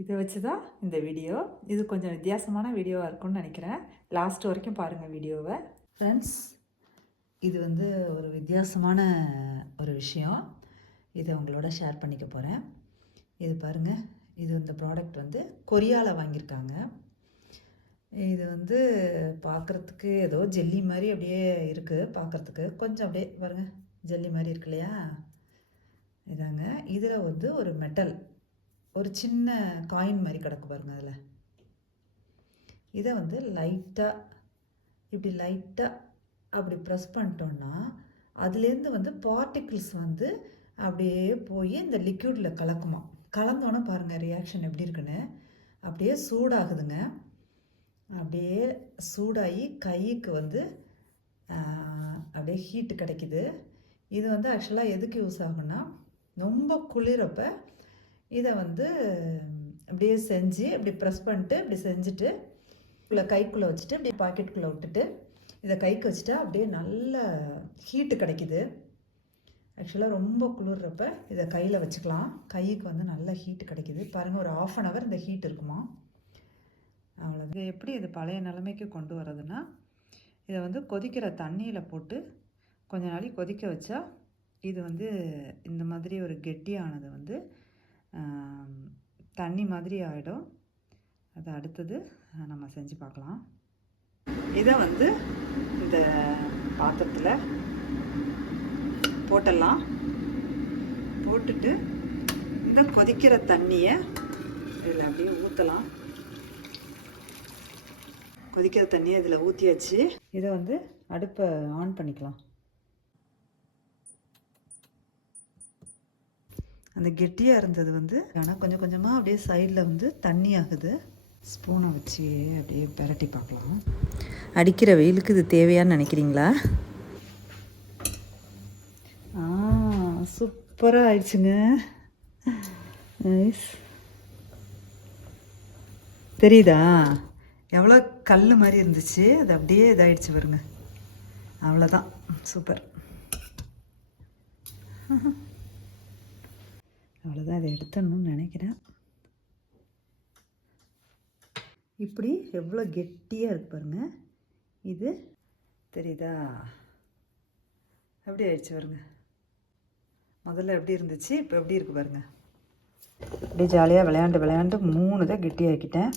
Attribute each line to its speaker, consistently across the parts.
Speaker 1: இதை வச்சு தான் இந்த வீடியோ இது கொஞ்சம் வித்தியாசமான வீடியோவாக இருக்கும்னு நினைக்கிறேன். லாஸ்ட் வரைக்கும் பாருங்கள் வீடியோவை ஃப்ரெண்ட்ஸ் இது வந்து ஒரு வித்தியாசமான ஒரு விஷயம். இதை உங்களோட ஷேர் பண்ணிக்க போகிறேன் இது பாருங்கள் இது இந்த ப்ராடக்ட் வந்து கொரியாவில் வாங்கியிருக்காங்க. இது வந்து பார்க்குறதுக்கு ஏதோ ஜெல்லி மாதிரி அப்படியே இருக்குது பார்க்குறதுக்கு கொஞ்சம் அப்படியே பாருங்கள் ஜெல்லி மாதிரி இருக்கு இல்லையா? இதாங்க. இதில் வந்து ஒரு மெட்டல் ஒரு சின்ன காயின் மாதிரி கிடக்கு பாருங்க அதில். இதை வந்து லைட்டாக இப்படி லைட்டாக அப்படி ப்ரெஸ் பண்ணிட்டோன்னா அதுலேருந்து வந்து பார்ட்டிகிள்ஸ் வந்து அப்படியே போய் இந்த லிக்யூடில் கலக்குமா. கலந்தோன்னே பாருங்கள் ரியாக்ஷன் எப்படி இருக்குன்னு. அப்படியே சூடாகுதுங்க. அப்படியே சூடாகி கைக்கு வந்து அப்படியே ஹீட்டு கிடைக்குது. இது வந்து ஆக்சுவலாக எதுக்கு யூஸ் ஆகும்னா ரொம்ப குளிரப்போ இதை வந்து அப்படியே செஞ்சு அப்படி ப்ரெஸ் பண்ணிட்டு இப்படி செஞ்சுட்டு உள்ள கைக்குள்ளே வச்சுட்டு அப்படியே பாக்கெட்டுக்குள்ளே விட்டுட்டு இதை கைக்கு வச்சுட்டா அப்படியே நல்ல ஹீட்டு கிடைக்குது. ஆக்சுவலாக ரொம்ப குளிர்றப்ப இதை கையில் வச்சுக்கலாம். கைக்கு வந்து நல்ல ஹீட்டு கிடைக்குது. பாருங்கள் ஒரு ஆஃப் அன் ஹவர் இந்த ஹீட் இருக்குமா? அவ்வளோ எப்படி இது பழைய நிலைமைக்கு கொண்டு வரதுன்னா இதை வந்து கொதிக்கிற தண்ணியில் போட்டு கொஞ்ச நாளைக்கு கொதிக்க வச்சா இது வந்து இந்த மாதிரி ஒரு கெட்டியானது வந்து தண்ணி மாதிரி ஆகிடும் அது அடுத்தது நம்ம செஞ்சு பார்க்கலாம். இதை வந்து இந்த பாத்திரத்தில் போட்டலாம் போட்டுட்டு இந்த கொதிக்கிற தண்ணியை இதில் அப்படியே ஊற்றலாம் கொதிக்கிற தண்ணியை இதில் ஊற்றியாச்சு இதை வந்து அடுப்பை ஆன் பண்ணிக்கலாம். அந்த கெட்டியாக இருந்தது வந்து ஆனால் கொஞ்சம் கொஞ்சமாக அப்படியே சைடில் வந்து தண்ணி ஆகுது. ஸ்பூனை வச்சு அப்படியே பிரட்டி பார்க்கலாம். அடிக்கிற வெயிலுக்கு இது தேவையான்னு நினைக்கிறீங்களா? ஆ சூப்பராக ஆயிடுச்சுங்க. நைஸ் தெரியுதா? எவ்வளோ கல் மாதிரி இருந்துச்சு. அது அப்படியே இதாயிடுச்சு பாருங்க. அவ்வளோதான். சூப்பர். அவ்வளோதான் அதை எடுத்துடணும்னு நினைக்கிறேன். இப்படி எவ்வளோ கெட்டியாக இருக்கு பாருங்க. இது தெரியுதா? அப்படி ஆயிடுச்சு பாருங்க. முதல்ல எப்படி இருந்துச்சு இப்போ எப்படி இருக்குது பாருங்க. இப்படி ஜாலியாக விளையாண்டு விளையாண்டு மூணு தான் கெட்டியாக்கிட்டேன்.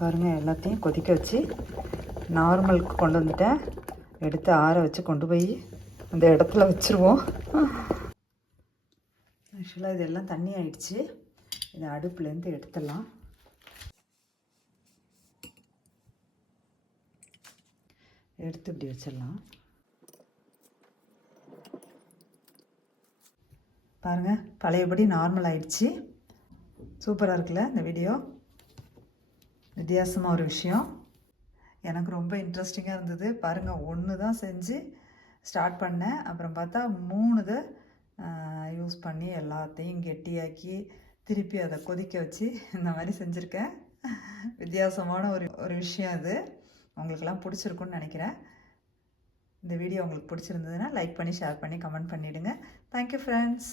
Speaker 1: பாருங்கள் எல்லாத்தையும் கொதிக்க வச்சு நார்மலுக்கு கொண்டு வந்துட்டேன். எடுத்து ஆற வச்சு கொண்டு போய் அந்த இடத்துல வச்சுருவோம். ஆக்சுவலாக இதெல்லாம் தண்ணி ஆயிடுச்சு. இதை அடுப்புலேருந்து எடுத்துடலாம். எடுத்து இப்படி வச்சிடலாம். பாருங்கள் பழையபடி நார்மல் ஆயிடுச்சு. சூப்பராக இருக்குல்ல இந்த வீடியோ வித்தியாசமாக ஒரு விஷயம். எனக்கு ரொம்ப இன்ட்ரெஸ்டிங்காக இருந்தது. பாருங்கள் ஒன்று தான் செஞ்சு ஸ்டார்ட் பண்ணேன். அப்புறம் பார்த்தா மூணு யூஸ் பண்ணி எல்லாத்தையும் கெட்டியாக்கி திருப்பி அதை கொதிக்க வச்சு இந்த மாதிரி செஞ்சுருக்கேன். வித்தியாசமான ஒரு ஒரு விஷயம் அது. உங்களுக்கெல்லாம் பிடிச்சிருக்குன்னு நினைக்கிறேன். இந்த வீடியோ உங்களுக்கு பிடிச்சிருந்ததுன்னா லைக் பண்ணி ஷேர் பண்ணி கமெண்ட் பண்ணிவிடுங்க தேங்க்யூ ஃப்ரெண்ட்ஸ்